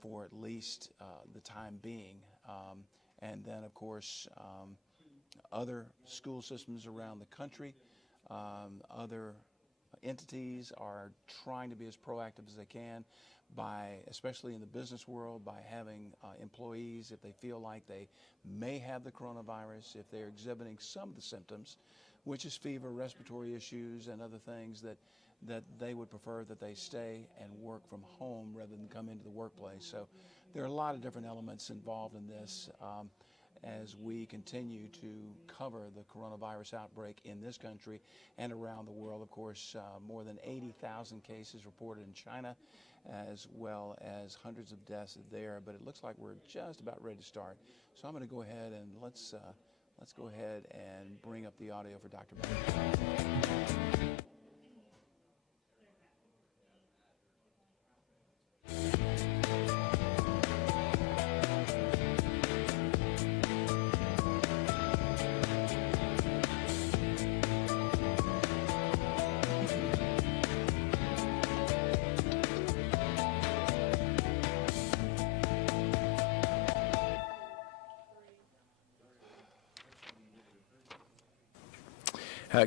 for at least the time being. And then, of course, other school systems around the country, other entities are trying to be as proactive as they can by, especially in the business world, by having employees, if they feel like they may have the coronavirus, if they're exhibiting some of the symptoms, which is fever, respiratory issues, and other things, that they would prefer that they stay and work from home rather than come into the workplace. So there are a lot of different elements involved in this as we continue to cover the coronavirus outbreak in this country and around the world. Of course, more than 80,000 cases reported in China, as well as hundreds of deaths there. But it looks like we're just about ready to start. So I'm going to go ahead and let's go ahead and bring up the audio for Dr. Mackey.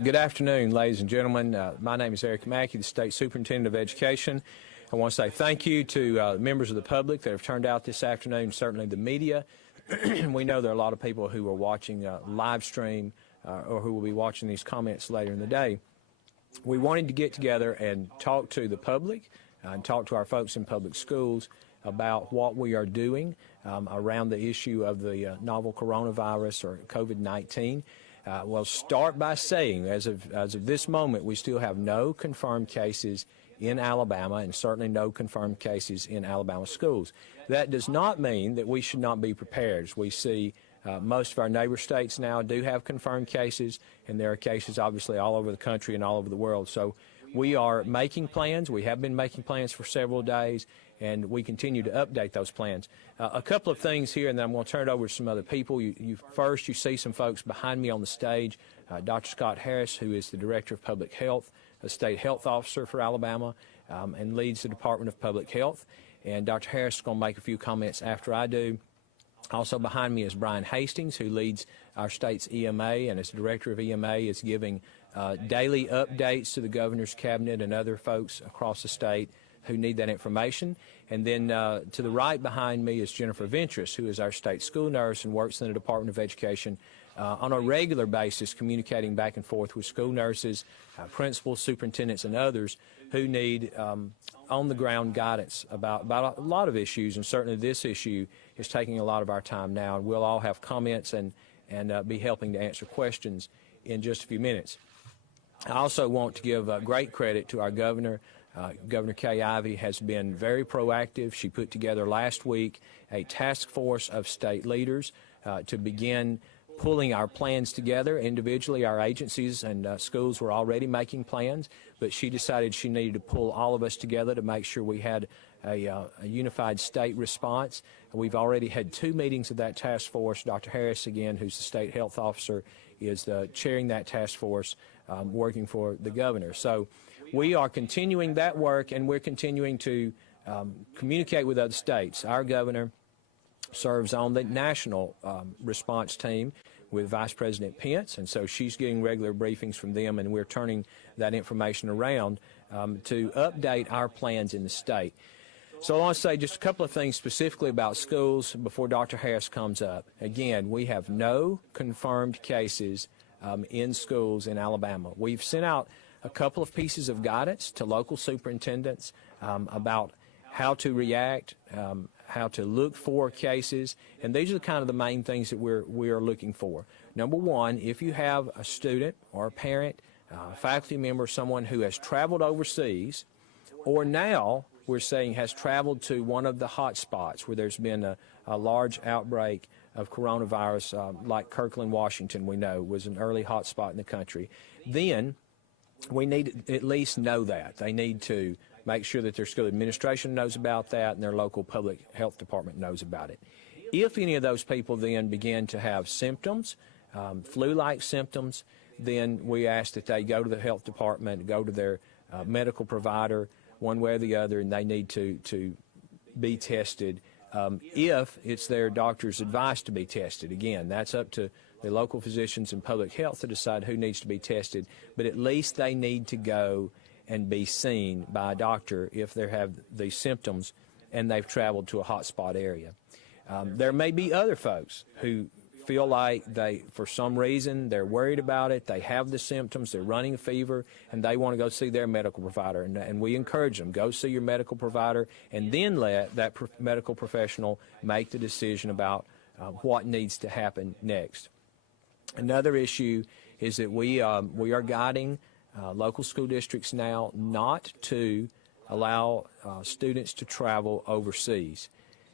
Good afternoon, ladies and gentlemen. My name is Eric Mackey, the State Superintendent of Education. I want to say thank you to members of the public that have turned out this afternoon, certainly the media. We know there are a lot of people who are watching live stream or who will be watching these comments later in the day. We wanted to get together and talk to the public and talk to our folks in public schools about what we are doing around the issue of the novel coronavirus or COVID-19. We'll start by saying, as of this moment, we still have no confirmed cases in Alabama and certainly no confirmed cases in Alabama schools. That does not mean that we should not be prepared. As we see, most of our neighbor states now do have confirmed cases, and there are cases obviously all over the country and all over the world. So we are making plans. We have been making plans for several days, and we continue to update those plans. A couple of things here, and then I'm going to turn it over to some other people. First, you see some folks behind me on the stage. Dr. Scott Harris, who is the Director of Public Health, a State Health Officer for Alabama, and leads the Department of Public Health. And Dr. Harris is going to make a few comments after I do. Also behind me is Brian Hastings, who leads our state's EMA, and as Director of EMA is giving daily updates to the Governor's Cabinet and other folks across the state who need that information. And then to the right behind me is Jennifer Ventress, who is our state school nurse and works in the Department of Education on a regular basis, communicating back and forth with school nurses, principals, superintendents, and others who need on-the-ground guidance about a lot of issues, and certainly this issue is taking a lot of our time now, and we'll all have comments and be helping to answer questions in just a few minutes. I also want to give great credit to our governor. Governor Kay Ivey has been very proactive. She put together last week a task force of state leaders to begin pulling our plans together. Individually, our agencies and schools were already making plans, but she decided she needed to pull all of us together to make sure we had a unified state response. We've already had 2 meetings of that task force. Dr. Harris, again, who's the state health officer, is chairing that task force, working for the governor. So we are continuing that work, and we're continuing to communicate with other states. Our governor serves on the national response team with Vice President Pence, and so she's getting regular briefings from them, and we're turning that information around to update our plans in the state. So I want to say just a couple of things specifically about schools before Dr. Harris comes up. Again, we have no confirmed cases in schools in Alabama. We've sent out a couple of pieces of guidance to local superintendents about how to react, how to look for cases, and these are kind of the main things that we are looking for. Number one, if you have a student or a parent, a faculty member, someone who has traveled overseas, or now we're saying has traveled to one of the hot spots where there's been a large outbreak of coronavirus, like Kirkland, Washington, we know was an early hot spot in the country, then we need to at least know that. They need to make sure that their school administration knows about that and their local public health department knows about it. If any of those people then begin to have symptoms, flu-like symptoms, then we ask that they go to the health department, go to their medical provider, one way or the other, and they need to be tested if it's their doctor's advice to be tested. Again, that's up to the local physicians and public health to decide who needs to be tested, but at least they need to go and be seen by a doctor if they have these symptoms and they've traveled to a hotspot area. There may be other folks who feel like for some reason, they're worried about it, they have the symptoms, they're running a fever, and they want to go see their medical provider. And we encourage them, go see your medical provider, and then let that medical professional make the decision about what needs to happen next. Another issue is that we are guiding local school districts now not to allow students to travel overseas.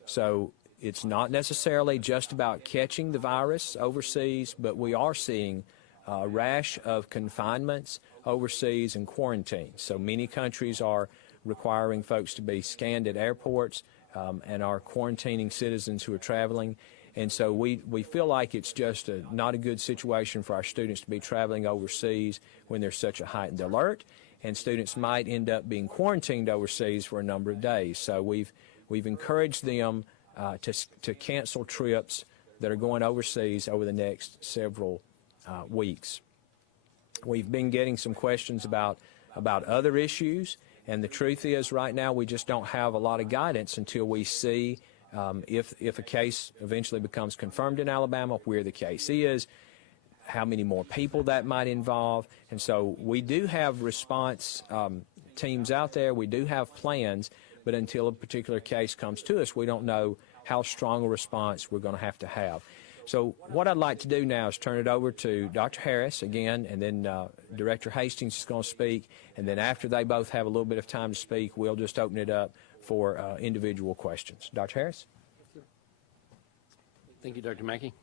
So it's not necessarily just about catching the virus overseas, but we are seeing a rash of confinements overseas and quarantines. So many countries are requiring folks to be scanned at airports and are quarantining citizens who are traveling. And so we feel like it's just not a good situation for our students to be traveling overseas when there's such a heightened alert, and students might end up being quarantined overseas for a number of days. So we've encouraged them to cancel trips that are going overseas over the next several weeks. We've been getting some questions about other issues, and the truth is right now we just don't have a lot of guidance until we see if a case eventually becomes confirmed in Alabama, where the case is, how many more people that might involve. And so we do have response teams out there. We do have plans, but until a particular case comes to us, we don't know how strong a response we're going to have. So what I'd like to do now is turn it over to Dr. Harris again, and then Director Hastings is going to speak, and then after they both have a little bit of time to speak, we'll just open it up for individual questions. Dr. Harris? Thank you, Dr. Mackey.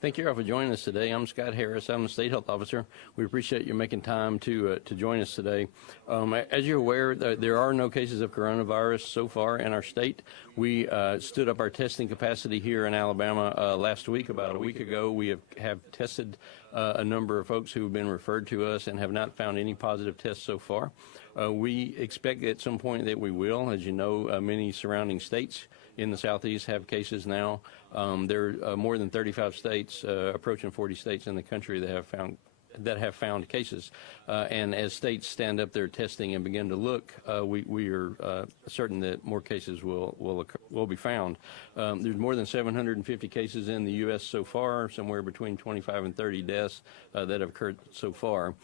Thank you all for joining us today. I'm Scott Harris. I'm the State Health Officer. We appreciate you making time to join us today. As you're aware, there are no cases of coronavirus so far in our state. We stood up our testing capacity here in Alabama last week. About a week ago, we have tested a number of folks who have been referred to us and have not found any positive tests so far. We expect at some point that we will. As you know, many surrounding states in the southeast have cases now. There are more than 35 states, approaching 40 states in the country that have found cases. And as states stand up their testing and begin to look, we are certain that more cases will be found. There's more than 750 cases in the U.S. so far, somewhere between 25 and 30 deaths that have occurred so far.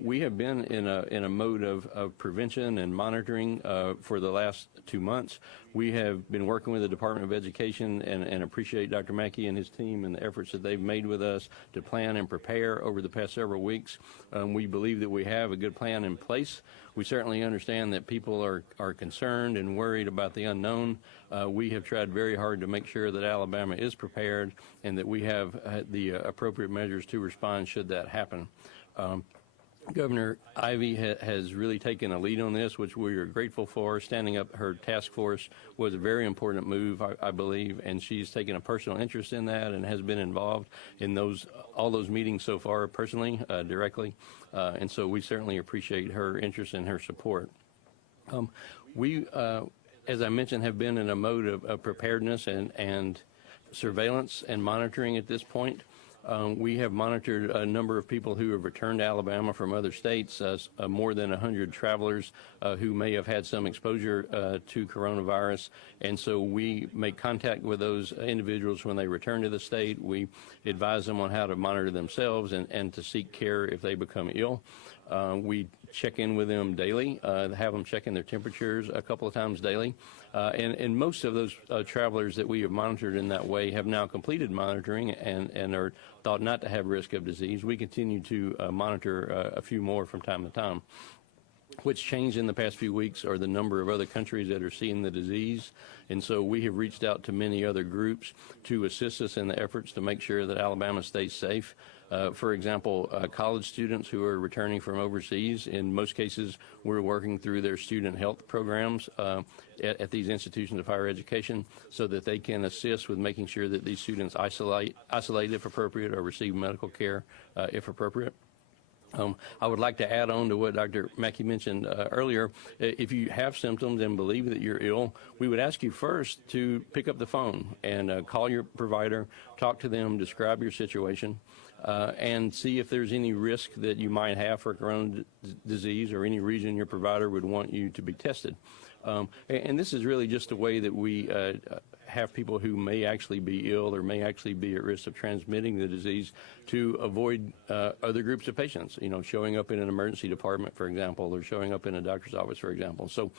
We have been in a mode of prevention and monitoring for the last 2 months. We have been working with the Department of Education and appreciate Dr. Mackey and his team and the efforts that they've made with us to plan and prepare over the past several weeks. We believe that we have a good plan in place. We certainly understand that people are concerned and worried about the unknown. We have tried very hard to make sure that Alabama is prepared and that we have the appropriate measures to respond should that happen. Governor Ivey has really taken a lead on this, which we are grateful for. Standing up her task force was a very important move, I believe, and she's taken a personal interest in that and has been involved in all those meetings so far personally, directly. And so we certainly appreciate her interest and her support. We, as I mentioned, have been in a mode of preparedness and surveillance and monitoring at this point. We have monitored a number of people who have returned to Alabama from other states, more than 100 travelers who may have had some exposure to coronavirus. And so we make contact with those individuals when they return to the state. We advise them on how to monitor themselves and to seek care if they become ill. We check in with them daily, have them checking their temperatures a couple of times daily. And most of those travelers that we have monitored in that way have now completed monitoring and are thought not to have risk of disease. We continue to monitor a few more from time to time. What's changed in the past few weeks are the number of other countries that are seeing the disease. And so we have reached out to many other groups to assist us in the efforts to make sure that Alabama stays safe. For example, college students who are returning from overseas, in most cases, we're working through their student health programs at these institutions of higher education so that they can assist with making sure that these students isolate if appropriate or receive medical care if appropriate. I would like to add on to what Dr. Mackey mentioned earlier. If you have symptoms and believe that you're ill, we would ask you first to pick up the phone and call your provider, talk to them, describe your situation, and see if there's any risk that you might have for Crohn's disease or any reason your provider would want you to be tested. And this is really just a way that we have people who may actually be ill or may actually be at risk of transmitting the disease to avoid other groups of patients, showing up in an emergency department, for example, or showing up in a doctor's office, for example. So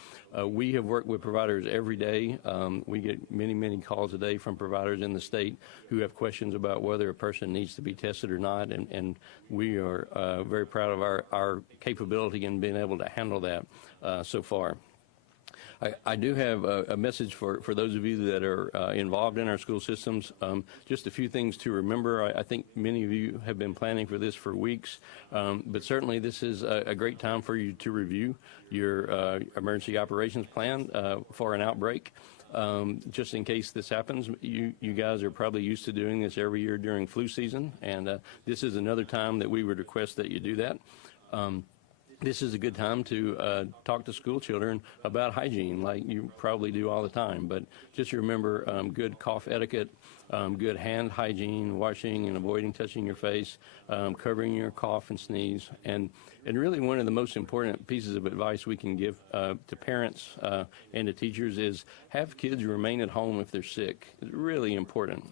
we have worked with providers every day. We get many, many calls a day from providers in the state who have questions about whether a person needs to be tested or not, and we are very proud of our capability in being able to handle that so far. I do have a message for those of you that are involved in our school systems. Just a few things to remember. I think many of you have been planning for this for weeks, but certainly this is a great time for you to review your emergency operations plan for an outbreak. Just in case this happens, you guys are probably used to doing this every year during flu season, and this is another time that we would request that you do that. This is a good time to talk to school children about hygiene, like you probably do all the time. But just remember good cough etiquette, good hand hygiene, washing and avoiding touching your face, covering your cough and sneeze. And really one of the most important pieces of advice we can give to parents and to teachers is have kids remain at home if they're sick. It's really important.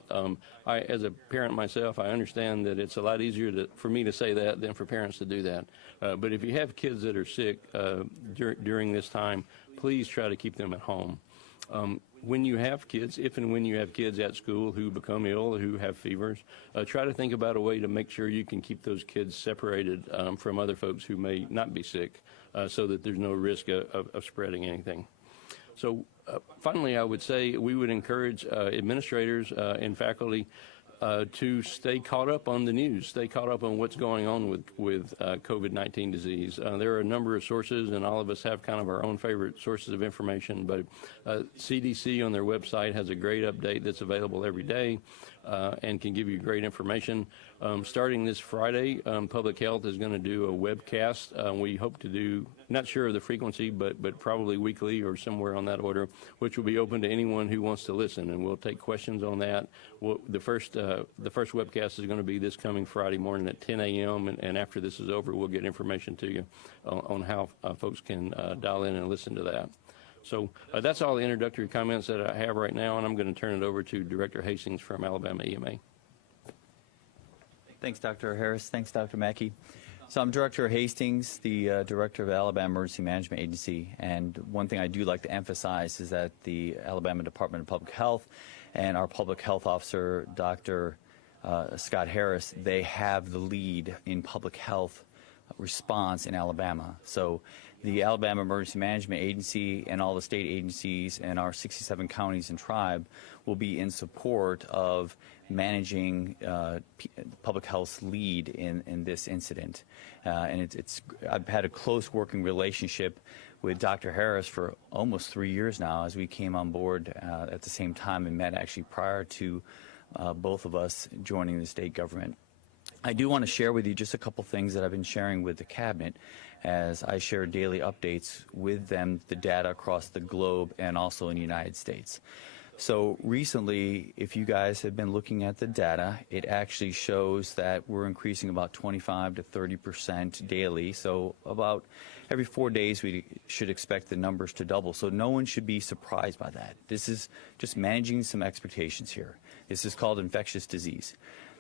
As a parent myself, I understand that it's a lot easier for me to say that than for parents to do that. But if you have kids that are sick during this time, please try to keep them at home. When you have kids, if and when you have kids at school who become ill, who have fevers, try to think about a way to make sure you can keep those kids separated from other folks who may not be sick so that there's no risk of spreading anything. So finally, I would say we would encourage administrators and faculty to stay caught up on the news, stay caught up on what's going on with COVID-19 disease. There are a number of sources, and all of us have kind of our own favorite sources of information, but CDC on their website has a great update that's available every day and can give you great information. Starting this Friday, Public Health is going to do a webcast. We hope to do, not sure of the frequency, but probably weekly or somewhere on that order, which will be open to anyone who wants to listen, and we'll take questions on that. The first webcast is going to be this coming Friday morning at 10 a.m., and after this is over, we'll get information to you on how folks can dial in and listen to that. So that's all the introductory comments that I have right now, and I'm going to turn it over to Director Hastings from Alabama EMA. Thanks, Dr. Harris. Thanks, Dr. Mackey. So I'm Director Hastings, the Director of Alabama Emergency Management Agency, and one thing I do like to emphasize is that the Alabama Department of Public Health and our Public Health Officer, Dr. Scott Harris, they have the lead in public health response in Alabama. So the Alabama Emergency Management Agency and all the state agencies and our 67 counties and tribe will be in support of managing public health's lead in this incident. And I've had a close working relationship with Dr. Harris for almost 3 years now, as we came on board at the same time and met actually prior to both of us joining the state government. I do want to share with you just a couple things that I've been sharing with the Cabinet as I share daily updates with them, the data across the globe and also in the United States. So recently, if you guys have been looking at the data, it actually shows that we're increasing about 25 to 30% daily. So about every 4 days, we should expect the numbers to double. So no one should be surprised by that. This is just managing some expectations here. This is called infectious disease.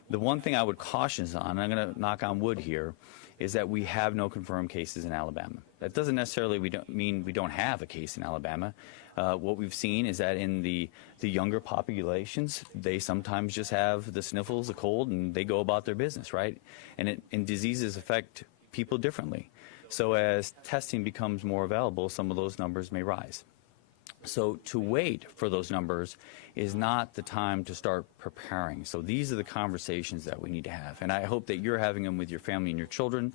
The one thing I would caution on, and I'm going to knock on wood here, is that we have no confirmed cases in Alabama. That doesn't necessarily mean we don't have a case in Alabama. What we've seen is that in the younger populations, they sometimes just have the sniffles, the cold, and they go about their business, right? And diseases affect people differently. So as testing becomes more available, some of those numbers may rise. So to wait for those numbers is not the time to start preparing. So these are the conversations that we need to have. And I hope that you're having them with your family and your children,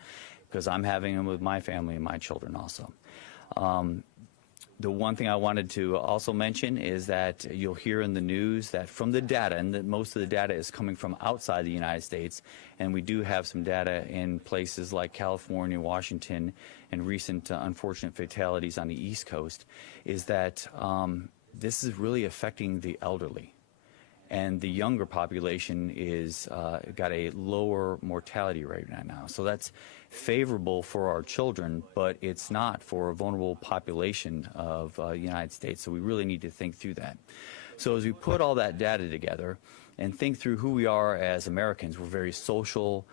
because I'm having them with my family and my children also. The one thing I wanted to also mention is that you'll hear in the news that from the data, and that most of the data is coming from outside the United States, and we do have some data in places like California, Washington, and recent unfortunate fatalities on the East Coast, is that this is really affecting the elderly. And the younger population is got a lower mortality rate right now. So that's favorable for our children, but it's not for a vulnerable population of the United States. So we really need to think through that. So as we put all that data together and think through who we are as Americans, we're very social.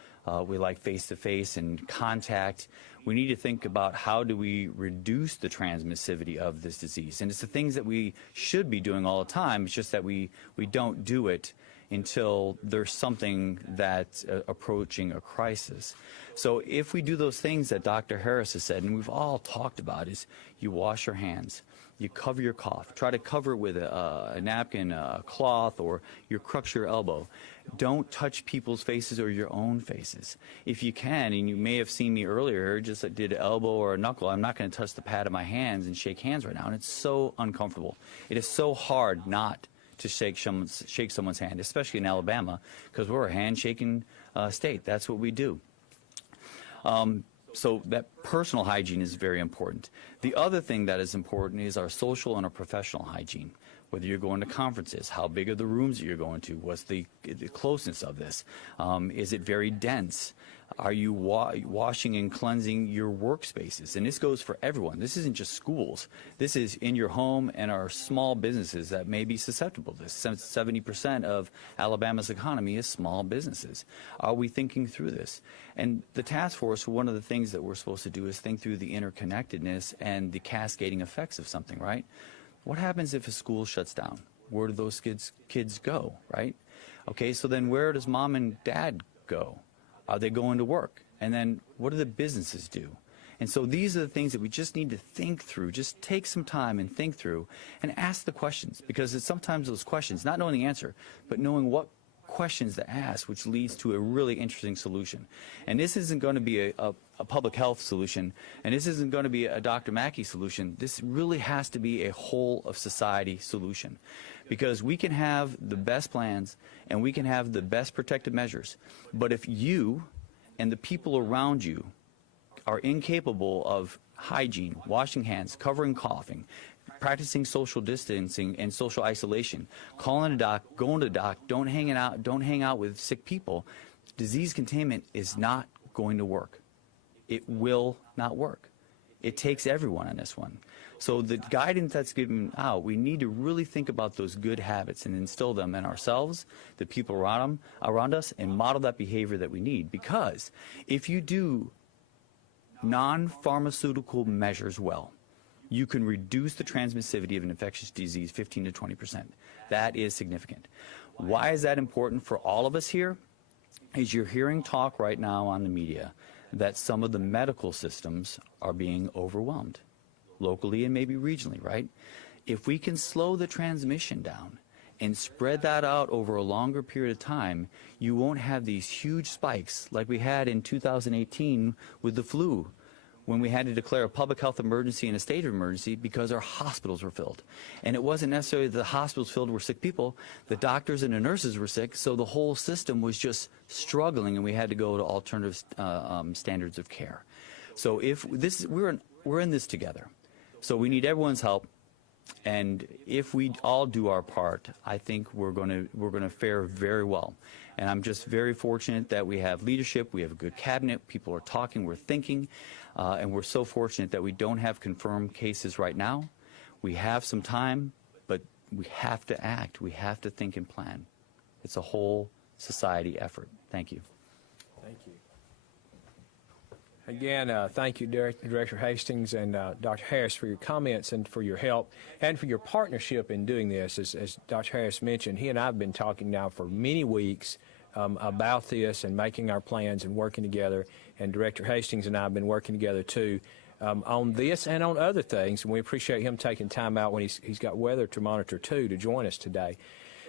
We like face-to-face and contact. We need to think about how do we reduce the transmissivity of this disease. And it's the things that we should be doing all the time. It's just that we don't do it until there's something that's approaching a crisis. So if we do those things that Dr. Harris has said, and we've all talked about, is you wash your hands, you cover your cough, try to cover it with a napkin, a cloth, or you crux your elbow. Don't touch people's faces or your own faces. If you can, and you may have seen me earlier, just did an elbow or a knuckle, I'm not going to touch the pad of my hands and shake hands right now, and it's so uncomfortable. It is so hard not to shake someone's hand, especially in Alabama, because we're a handshaking state. That's what we do. So that personal hygiene is very important. The other thing that is important is our social and our professional hygiene. Whether you're going to conferences, how big are the rooms that you're going to? What's the closeness of this? Is it very dense? Are you washing and cleansing your workspaces? And this goes for everyone. This isn't just schools. This is in your home and our small businesses that may be susceptible to this. 70% of Alabama's economy is small businesses. Are we thinking through this? And the task force, one of the things that we're supposed to do is think through the interconnectedness and the cascading effects of something, right? What happens if a school shuts down? Where do those kids go, right? Okay, so then where does mom and dad go? Are they going to work? And then what do the businesses do? And so these are the things that we just need to think through. Just take some time and think through and ask the questions, because it's sometimes those questions, not knowing the answer, but knowing what questions to ask, which leads to a really interesting solution. And this isn't going to be a public health solution, and this isn't going to be a Dr. Mackey solution. This really has to be a whole of society solution, because we can have the best plans and we can have the best protective measures, but if you and the people around you are incapable of hygiene, washing hands, covering coughing, practicing social distancing and social isolation, calling a doc, going to a doc, don't hang out with sick people, disease containment is not going to work. It will not work. It takes everyone on this one. So the guidance that's given out, we need to really think about those good habits and instill them in ourselves, the people around us, and model that behavior that we need. Because if you do non-pharmaceutical measures well, you can reduce the transmissivity of an infectious disease 15 to 20%. That is significant. Why is that important for all of us here? Is you're hearing talk right now on the media that some of the medical systems are being overwhelmed, locally and maybe regionally, right? If we can slow the transmission down and spread that out over a longer period of time, you won't have these huge spikes like we had in 2018 with the flu, when we had to declare a public health emergency and a state of emergency because our hospitals were filled. And it wasn't necessarily the hospitals filled were sick people, the doctors and the nurses were sick, so the whole system was just struggling, and we had to go to alternative standards of care. So if this, we're in this together. So we need everyone's help, and if we all do our part, I think we're going to fare very well. And I'm just very fortunate that we have leadership, we have a good cabinet, people are talking, we're thinking, and we're so fortunate that we don't have confirmed cases right now. We have some time, but we have to act. We have to think and plan. It's a whole society effort. Thank you. Thank you. Again, thank you, Director Hastings and Dr. Harris, for your comments and for your help and for your partnership in doing this. As Dr. Harris mentioned, he and I have been talking now for many weeks about this and making our plans and working together. And Director Hastings and I have been working together, too, on this and on other things. And we appreciate him taking time out when he's got weather to monitor, too, to join us today.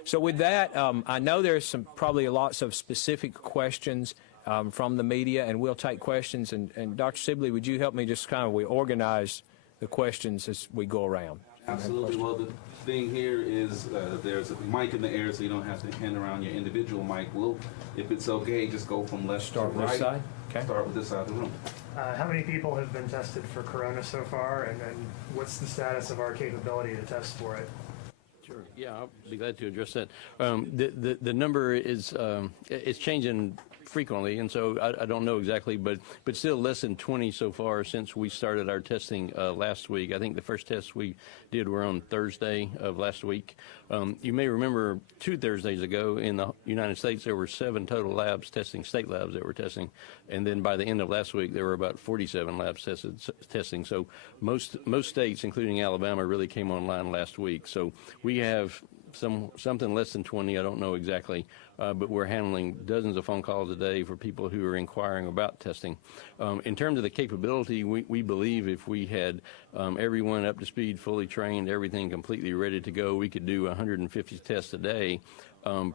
So with that, I know there's probably lots of specific questions from the media, and we'll take questions. And Dr. Sibley, would you help me just kind of organize the questions as we go around. Absolutely. Well, the thing here is there's a mic in the air, so you don't have to hand around your individual mic. We'll, if it's okay, just go from left Start to with right. this side? Okay. Start with this side of the room. How many people have been tested for corona so far, and then what's the status of our capability to test for it? Sure. Yeah, I'll be glad to address that. The number is it's changing frequently, and so I don't know exactly, but still less than 20 so far since we started our testing last week. I think the first tests we did were on Thursday of last week. You may remember 2 Thursdays ago in the United States there were 7 total labs testing, state labs that were testing, and then by the end of last week there were about 47 labs testing. So most states, including Alabama, really came online last week. So we have something less than 20, I don't know exactly, but we're handling dozens of phone calls a day for people who are inquiring about testing. In terms of the capability, we believe if we had everyone up to speed, fully trained, everything completely ready to go, we could do 150 tests a day.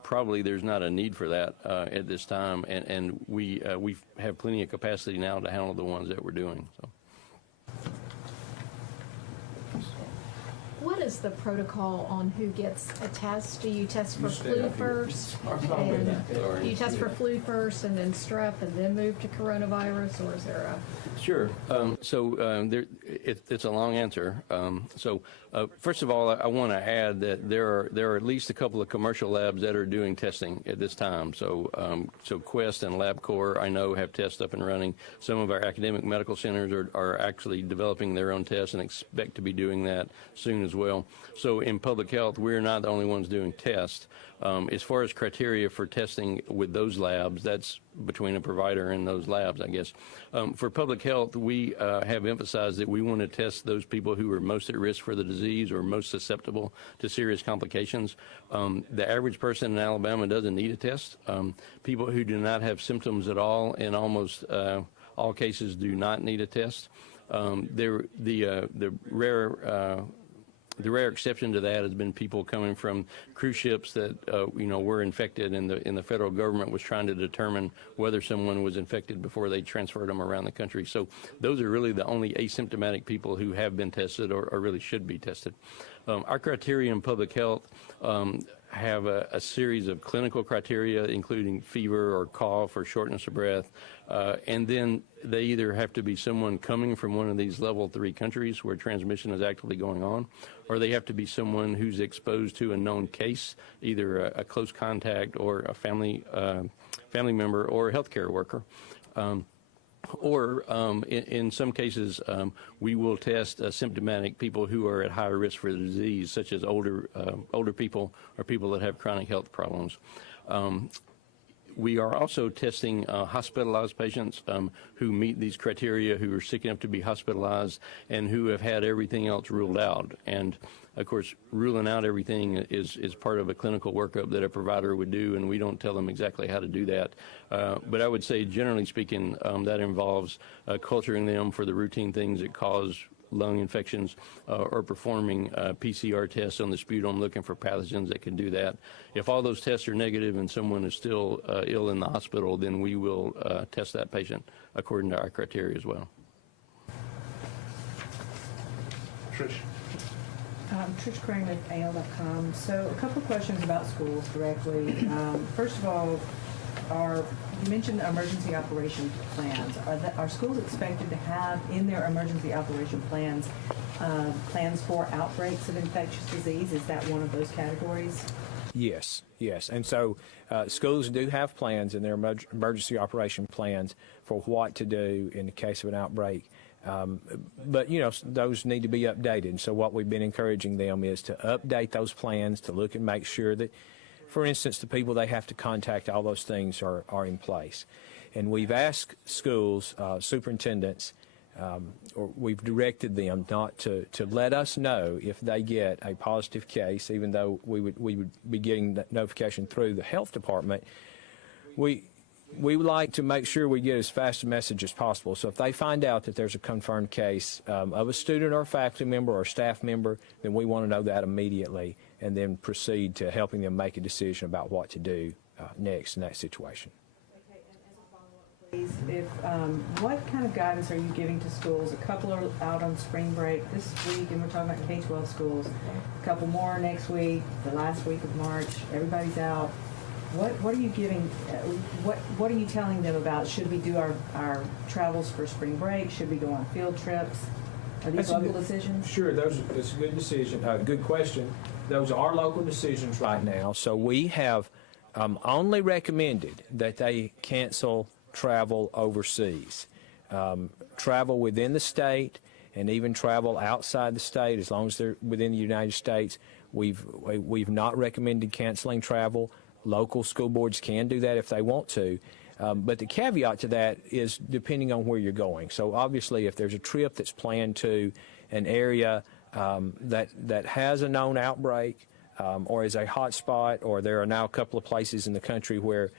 Probably there's not a need for that at this time, and we have plenty of capacity now to handle the ones that we're doing. So. What is the protocol on who gets a test? Do you test for flu first? And do you test for flu first and then strep and then move to coronavirus, or is there a... Sure. It's a long answer. First of all, I want to add that there are at least a couple of commercial labs that are doing testing at this time. So Quest and LabCorp, I know, have tests up and running. Some of our academic medical centers are actually developing their own tests and expect to be doing that soon as well. So in public health, we're not the only ones doing tests. As far as criteria for testing with those labs, that's between a provider and those labs, I guess. For public health, we have emphasized that we want to test those people who are most at risk for the disease or most susceptible to serious complications. The average person in Alabama doesn't need a test. People who do not have symptoms at all, in almost all cases, do not need a test. The rare exception to that has been people coming from cruise ships that were infected, and the federal government was trying to determine whether someone was infected before they transferred them around the country. So those are really the only asymptomatic people who have been tested or really should be tested. Our criteria in public health have a series of clinical criteria, including fever or cough or shortness of breath, and then they either have to be someone coming from one of these level 3 countries where transmission is actively going on, or they have to be someone who's exposed to a known case, either a close contact or a family member or a healthcare worker. Or in some cases, we will test symptomatic people who are at high risk for the disease, such as older people or people that have chronic health problems. We are also testing hospitalized patients who meet these criteria, who are sick enough to be hospitalized, and who have had everything else ruled out. And of course, ruling out everything is part of a clinical workup that a provider would do, and we don't tell them exactly how to do that. But I would say, generally speaking, that involves culturing them for the routine things that cause lung infections, or performing PCR tests on the sputum looking for pathogens that can do that. If all those tests are negative and someone is still ill in the hospital, then we will test that patient according to our criteria as well. Trish. Trish Crane with AL.com. So a couple of questions about schools directly. First of all, you mentioned emergency operation plans. Are schools expected to have in their emergency operation plans plans for outbreaks of infectious disease? Is that one of those categories? Yes. And so schools do have plans in their emergency operation plans for what to do in the case of an outbreak. But, those need to be updated. And so what we've been encouraging them is to update those plans, to look and make sure that, for instance, the people they have to contact, all those things are in place. And we've asked schools, superintendents, or we've directed them not to let us know if they get a positive case, even though we would be getting that notification through the health department. We would like to make sure we get as fast a message as possible. So if they find out that there's a confirmed case of a student or a faculty member or a staff member, then we want to know that immediately and then proceed to helping them make a decision about what to do next in that situation. Okay, and as a follow-up If what kind of guidance are you giving to schools? A couple are out on spring break this week, and we're talking about K-12 schools. A couple more next week, the last week of March. Everybody's out. What are you giving? What are you telling them about? Should we do our travels for spring break? Should we go on field trips? Are these local decisions? Sure, that's a good decision. Good question. Those are local decisions right now. So we have only recommended that they cancel travel overseas. Travel within the state and even travel outside the state, as long as they're within the United States, we've not recommended canceling travel. Local school boards can do that if they want to. But the caveat to that is depending on where you're going. So obviously if there's a trip that's planned to an area that has a known outbreak or is a hot spot, or there are now a couple of places in the country where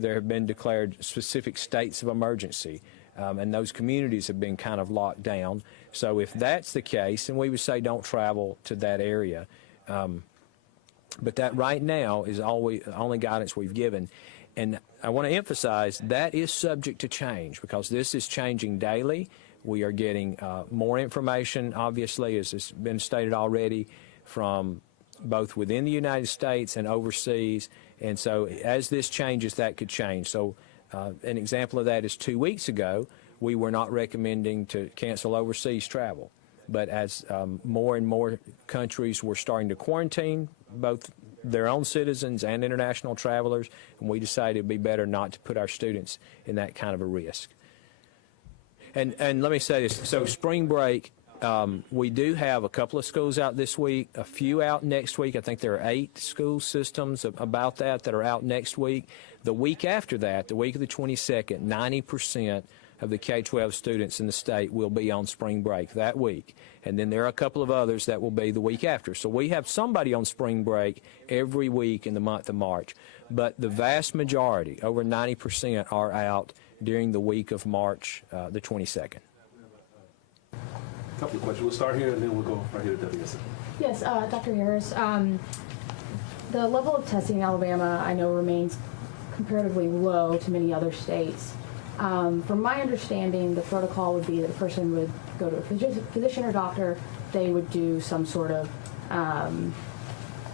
there have been declared specific states of emergency, and those communities have been kind of locked down. So if that's the case, then we would say don't travel to that area. But that right now is only guidance we've given. And I want to emphasize that is subject to change because this is changing daily. We are getting more information, obviously, as has been stated already, from both within the United States and overseas. And so as this changes, that could change. So an example of that is 2 weeks ago, we were not recommending to cancel overseas travel. But as more and more countries were starting to quarantine both their own citizens and international travelers, and we decided it'd be better not to put our students in that kind of a risk. And let me say this, so spring break, we do have a couple of schools out this week, a few out next week. I think there are 8 school systems about that are out next week. The week after that, the week of the 22nd, 90% of the K-12 students in the state will be on spring break that week. And then there are a couple of others that will be the week after. So we have somebody on spring break every week in the month of March. But the vast majority, over 90%, are out during the week of March the 22nd. A couple of questions. We'll start here and then we'll go right here to WSM. Yes, Dr. Harris, the level of testing in Alabama I know remains comparatively low to many other states. From my understanding, the protocol would be that a person would go to a physician or doctor, they would do some sort of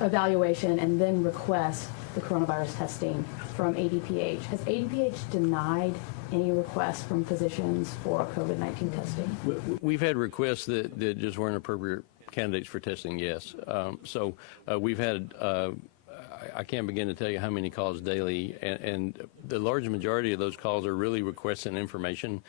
evaluation and then request the coronavirus testing from ADPH. Has ADPH denied any requests from physicians for COVID-19 testing? We've had requests that just weren't appropriate candidates for testing, yes. So we've had I can't begin to tell you how many calls daily, and the large majority of those calls are really requests and information.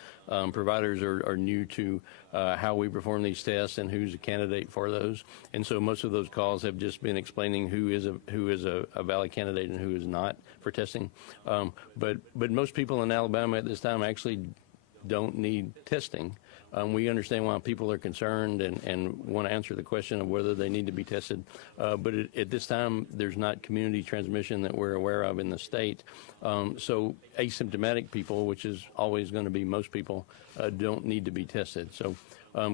Providers are new to how we perform these tests and who's a candidate for those, and so most of those calls have just been explaining who is a valid candidate and who is not for testing. But most people in Alabama at this time actually don't need testing. We understand why people are concerned and want to answer the question of whether they need to be tested. But at this time, there's not community transmission that we're aware of in the state. So asymptomatic people, which is always going to be most people, don't need to be tested. So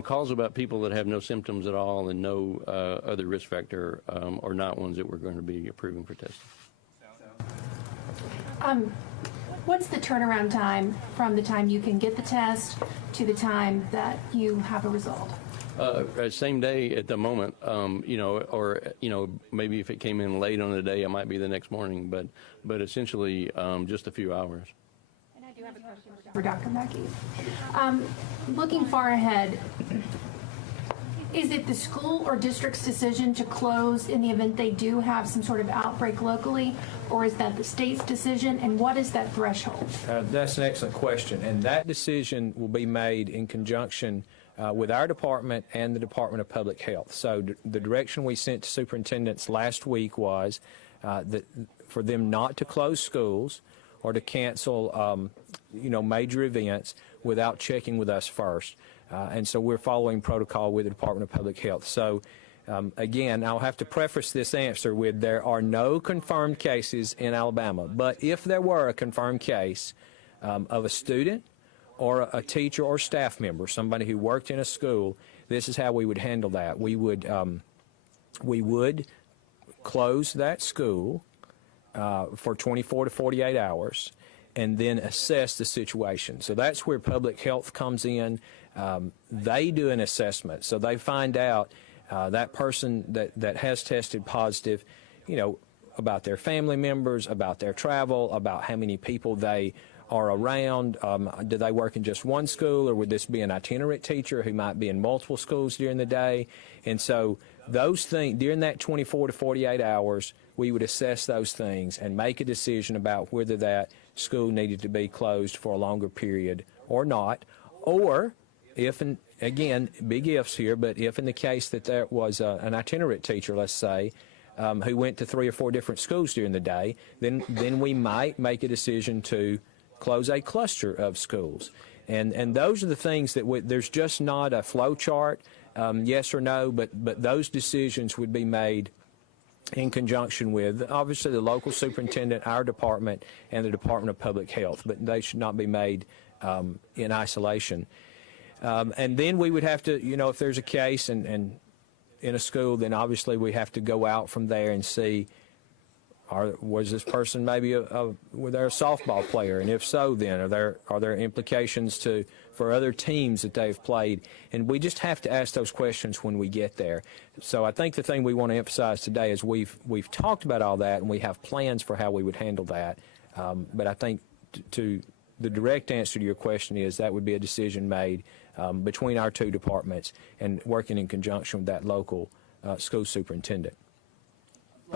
calls about people that have no symptoms at all and no other risk factor are not ones that we're going to be approving for testing. What's the turnaround time from the time you can get the test to the time that you have a result? Same day at the moment, or maybe if it came in late on the day, it might be the next morning, but essentially just a few hours. And I do have a question for Dr. Mackey. Looking far ahead, is it the school or district's decision to close in the event they do have some sort of outbreak locally, or is that the state's decision, and what is that threshold? That's an excellent question, and that decision will be made in conjunction with our department and the Department of Public Health. So the direction we sent to superintendents last week was that for them not to close schools or to cancel major events without checking with us first. And so we're following protocol with the Department of Public Health. So, again, I'll have to preface this answer with there are no confirmed cases in Alabama. But if there were a confirmed case of a student or a teacher or staff member, somebody who worked in a school, this is how we would handle that. We would close that school for 24 to 48 hours. and then assess the situation. So that's where public health comes in. They do an assessment, so they find out that person that has tested positive, about their family members, about their travel, about how many people they are around. Do they work in just one school, or would this be an itinerant teacher who might be in multiple schools during the day? And so those things, during that 24 to 48 hours, we would assess those things and make a decision about whether that school needed to be closed for a longer period or not. Or if, and again, big ifs here, but if in the case that there was an itinerant teacher, let's say, who went to 3 or 4 different schools during the day, then we might make a decision to close a cluster of schools. And those are the things that there's just not a flow chart, yes or no, but those decisions would be made in conjunction with, obviously, the local superintendent, our department, and the Department of Public Health, but they should not be made in isolation. And then we would have to, if there's a case and in a school, then obviously we have to go out from there and see, was this person maybe were they a softball player, and if so, then are there implications for other teams that they've played? And we just have to ask those questions when we get there. So I think the thing we want to emphasize today is we've talked about all that, and we have plans for how we would handle that. But I think to the direct answer to your question is that would be a decision made between our 2 departments and working in conjunction with that local school superintendent.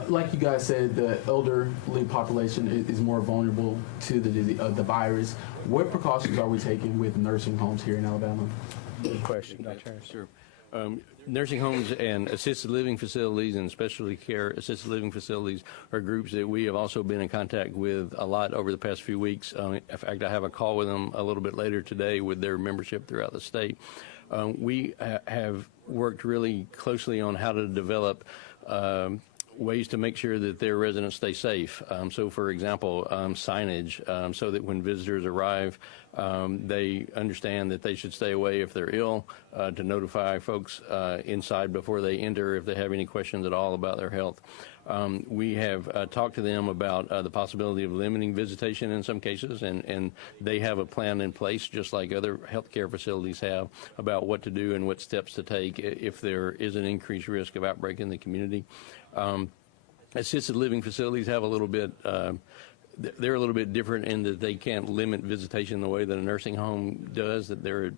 Like you guys said, the elderly population is more vulnerable to the virus. What precautions are we taking with nursing homes here in Alabama? Good question, Dr. Harris. Sure. Nursing homes and assisted living facilities and specialty care assisted living facilities are groups that we have also been in contact with a lot over the past few weeks. In fact, I have a call with them a little bit later today with their membership throughout the state. We have worked really closely on how to develop ways to make sure that their residents stay safe. So, for example, signage, so that when visitors arrive, they understand that they should stay away if they're ill, to notify folks inside before they enter if they have any questions at all about their health. We have talked to them about the possibility of limiting visitation in some cases, and they have a plan in place, just like other healthcare facilities have, about what to do and what steps to take if there is an increased risk of outbreak in the community. Assisted living facilities have a little bit, they're a little bit different in that they can't limit visitation the way that a nursing home does, that they're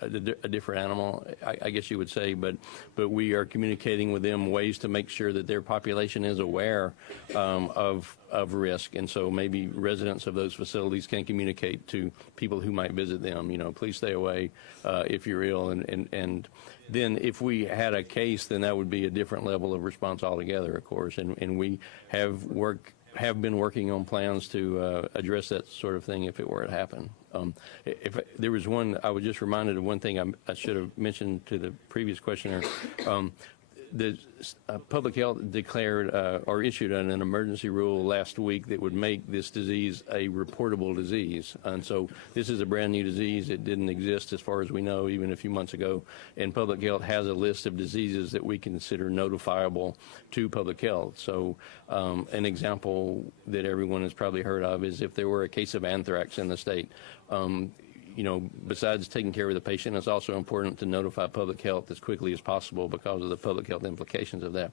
a different animal, I guess you would say, but we are communicating with them ways to make sure that their population is aware of risk, and so maybe residents of those facilities can communicate to people who might visit them, please stay away if you're ill, and then if we had a case, then that would be a different level of response altogether, of course, and we have been working on plans to address that sort of thing if it were to happen. If there was one, I was just reminded of one thing I should have mentioned to the previous questioner. The public health declared or issued an emergency rule last week that would make this disease a reportable disease. And so this is a brand new disease. It didn't exist as far as we know even a few months ago. And public health has a list of diseases that we consider notifiable to public health. So an example that everyone has probably heard of is if there were a case of anthrax in the state. Besides taking care of the patient, it's also important to notify public health as quickly as possible because of the public health implications of that.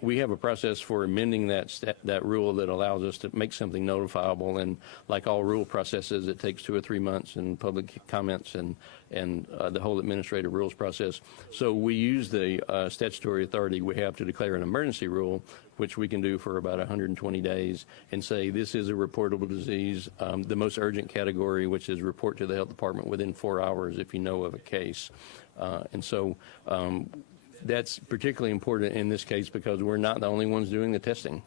We have a process for amending that rule that allows us to make something notifiable, and like all rule processes, it takes 2 or 3 months in public comments and the whole administrative rules process. So we use the statutory authority we have to declare an emergency rule, which we can do for about 120 days, and say this is a reportable disease, the most urgent category, which is report to the health department within 4 hours if you know of a case. And so that's particularly important in this case because we're not the only ones doing the testing.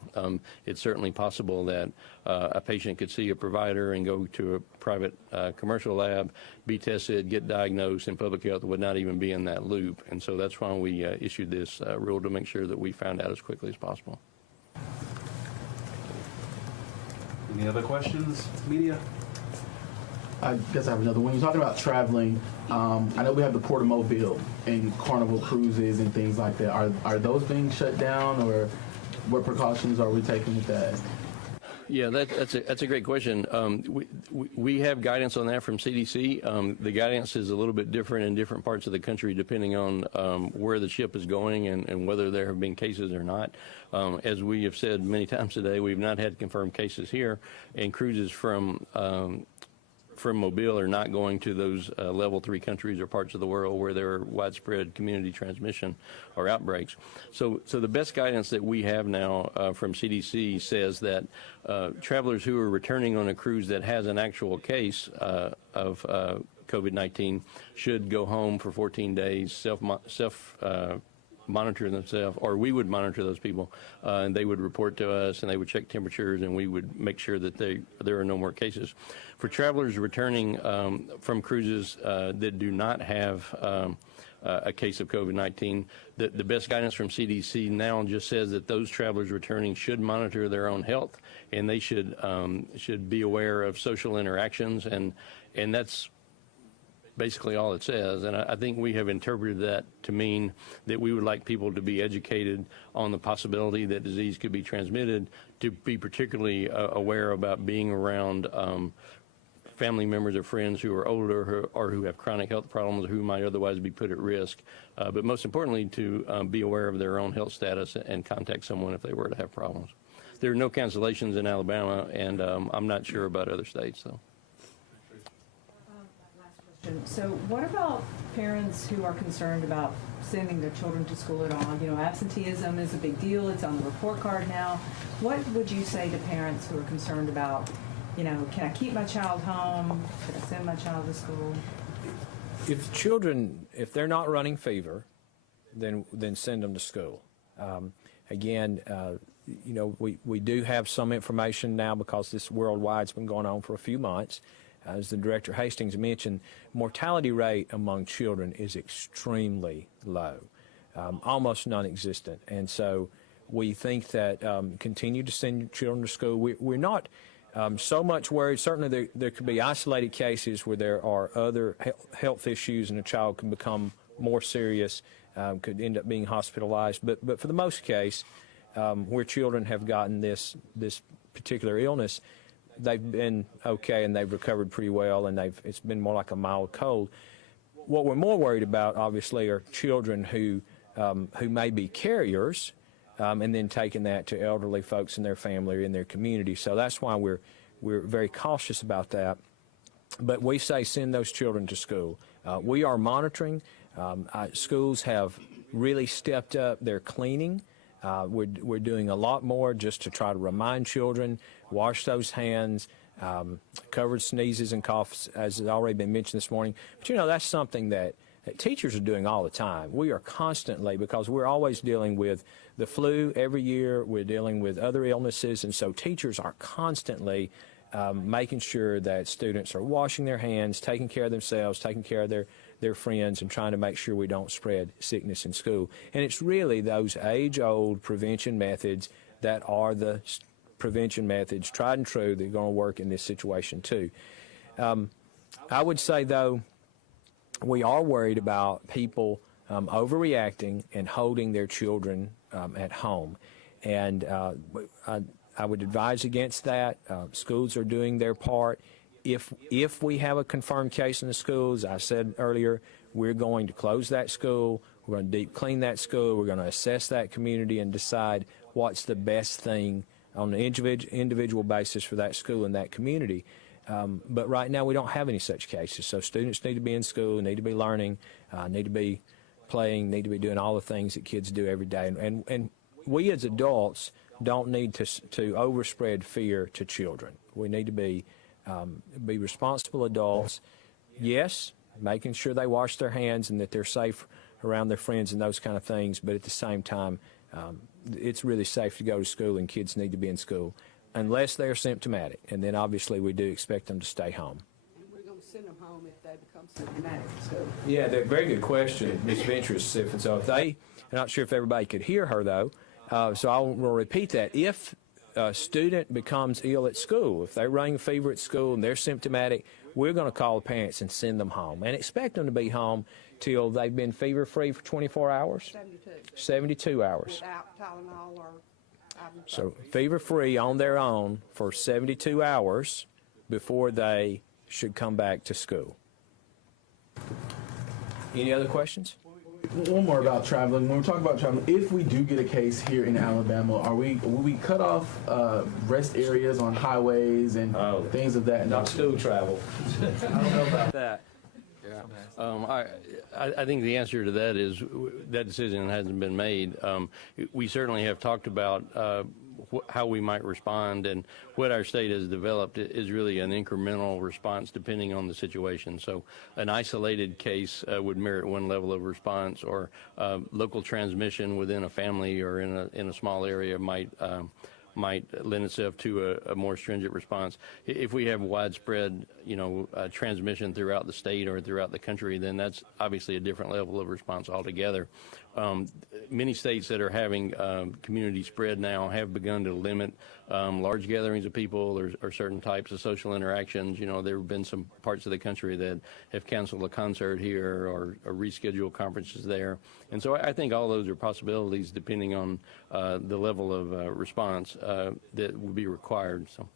It's certainly possible that a patient could see a provider and go to a private commercial lab, be tested, get diagnosed, and public health would not even be in that loop. And so that's why we issued this rule to make sure that we found out as quickly as possible. Any other questions, media? I guess I have another. When you're talking about traveling, I know we have the Port of Mobile and Carnival cruises and things like that. Are those being shut down, or what precautions are we taking with that? Yeah, that's a great question. We have guidance on that from CDC. The guidance is a little bit different in different parts of the country depending on where the ship is going and whether there have been cases or not. As we have said many times today, we've not had confirmed cases here, and cruises from Mobile are not going to those level 3 countries or parts of the world where there are widespread community transmission or outbreaks. So the best guidance that we have now from CDC says that travelers who are returning on a cruise that has an actual case of COVID-19 should go home for 14 days, monitor themselves, or we would monitor those people, and they would report to us, and they would check temperatures, and we would make sure that there are no more cases. For travelers returning from cruises that do not have a case of COVID-19, the best guidance from CDC now just says that those travelers returning should monitor their own health, and they should be aware of social interactions, and that's basically all it says. And I think we have interpreted that to mean that we would like people to be educated on the possibility that disease could be transmitted, to be particularly aware about being around family members or friends who are older or who have chronic health problems or who might otherwise be put at risk. But most importantly, to be aware of their own health status and contact someone if they were to have problems. There are no cancellations in Alabama, and I'm not sure about other states, though. So what about parents who are concerned about sending their children to school at all? You know, absenteeism is a big deal. It's on the report card now. What would you say to parents who are concerned about, you know, can I keep my child home? Can I send my child to school? If they're not running fever, then send them to school. Again, you know, we do have some information now because this worldwide's been going on for a few months. As the Director Hastings mentioned, mortality rate among children is extremely low, almost non-existent. And so we think that continue to send your children to school. We're not so much worried. Certainly there could be isolated cases where there are other health issues and a child can become more serious, could end up being hospitalized. But for the most case, where children have gotten this particular illness, they've been okay and they've recovered pretty well, and it's been more like a mild cold. What we're more worried about, obviously, are children who may be carriers and then taking that to elderly folks in their family or in their community. So that's why we're very cautious about that. But we say send those children to school. We are monitoring. Schools have really stepped up their cleaning. We're doing a lot more just to try to remind children, wash those hands, covered sneezes and coughs, as has already been mentioned this morning. But, you know, that's something that teachers are doing all the time. We are constantly, because we're always dealing with the flu every year, we're dealing with other illnesses, and so teachers are constantly making sure that students are washing their hands, taking care of themselves, taking care of their friends, and trying to make sure we don't spread sickness in school. And it's really those age-old prevention methods that are the prevention methods, tried and true, that are going to work in this situation too. I would say, though, we are worried about people overreacting and holding their children at home. And I would advise against that. Schools are doing their part. If we have a confirmed case in the schools, I said earlier, we're going to close that school. We're going to deep clean that school. We're going to assess that community and decide what's the best thing on an individual basis for that school and that community. But right now we don't have any such cases. So students need to be in school, need to be learning, need to be playing, need to be doing all the things that kids do every day. And we as adults don't need to overspread fear to children. We need to be responsible adults. Yes, making sure they wash their hands and that they're safe around their friends and those kind of things. But at the same time, it's really safe to go to school, and kids need to be in school unless they're symptomatic. And then obviously we do expect them to stay home. And we're going to send them home if they become symptomatic. So. Yeah, very good question, Ms. Ventress. I'm not sure if everybody could hear her, though, so I will repeat that. If a student becomes ill at school, if they're running a fever at school and they're symptomatic, we're going to call the parents and send them home and expect them to be home till they've been fever-free for 24 hours? 72. 72 hours. Without Tylenol or So fever-free on their own for 72 hours before they should come back to school. Any other questions? One more about traveling. When we're talking about traveling, if we do get a case here in Alabama, will we cut off rest areas on highways and things of that? Not school travel. I don't know about that. I think the answer to that is that decision hasn't been made. We certainly have talked about how we might respond, and what our state has developed is really an incremental response depending on the situation. So an isolated case would merit one level of response, or local transmission within a family or in a small area might lend itself to a more stringent response. If we have widespread, transmission throughout the state or throughout the country, then that's obviously a different level of response altogether. Many states that are having community spread now have begun to limit large gatherings of people or certain types of social interactions. There have been some parts of the country that have canceled a concert here or rescheduled conferences there. And so I think all those are possibilities depending on the level of response that will be required. So.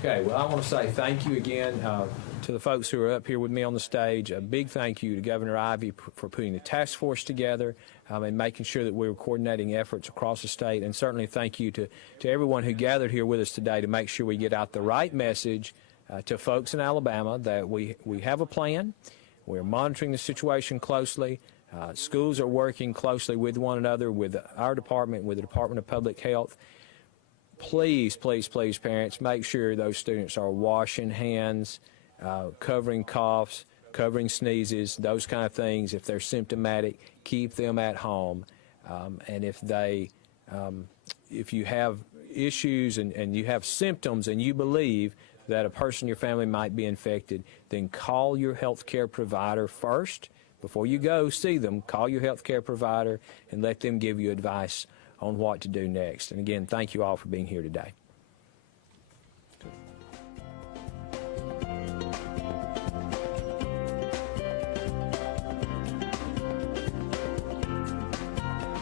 Okay, well, I want to say thank you again to the folks who are up here with me on the stage. A big thank you to Governor Ivey for putting the task force together and making sure that we were coordinating efforts across the state. And certainly thank you to everyone who gathered here with us today to make sure we get out the right message to folks in Alabama that we have a plan. We're monitoring the situation closely. Schools are working closely with one another, with our department, with the Department of Public Health. Please, please, please, parents, make sure those students are washing hands, covering coughs, covering sneezes, those kind of things. If they're symptomatic, keep them at home. And if you have issues and you have symptoms and you believe that a person in your family might be infected, then call your health care provider first. Before you go see them, call your health care provider and let them give you advice on what to do next. And again, thank you all for being here today.